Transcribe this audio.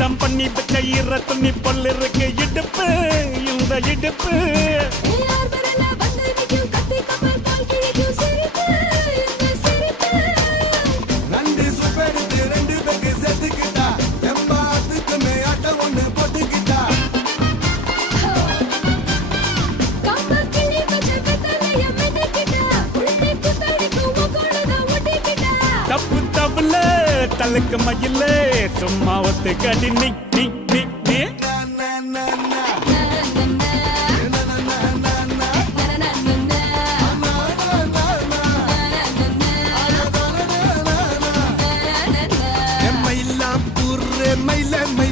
சுத்தம் பண்ணி வச்ச ஈர துணி பொல் இருக்கு இடுப்பு இந்த இடுப்பு நண்டு சுப்பெடுத்து 2 பேருக்கு செத்துக்கிட்டா எம்மாத்துக்கு மேயாட்ட ஒண்ணு போட்டுக்கிட்டா தப்பு தப்புல தலுக்கு மயில சும்மா ஒத்து கடி நீ நீ நீ நீ மயிலாம் ஊர்ரே மயில மயில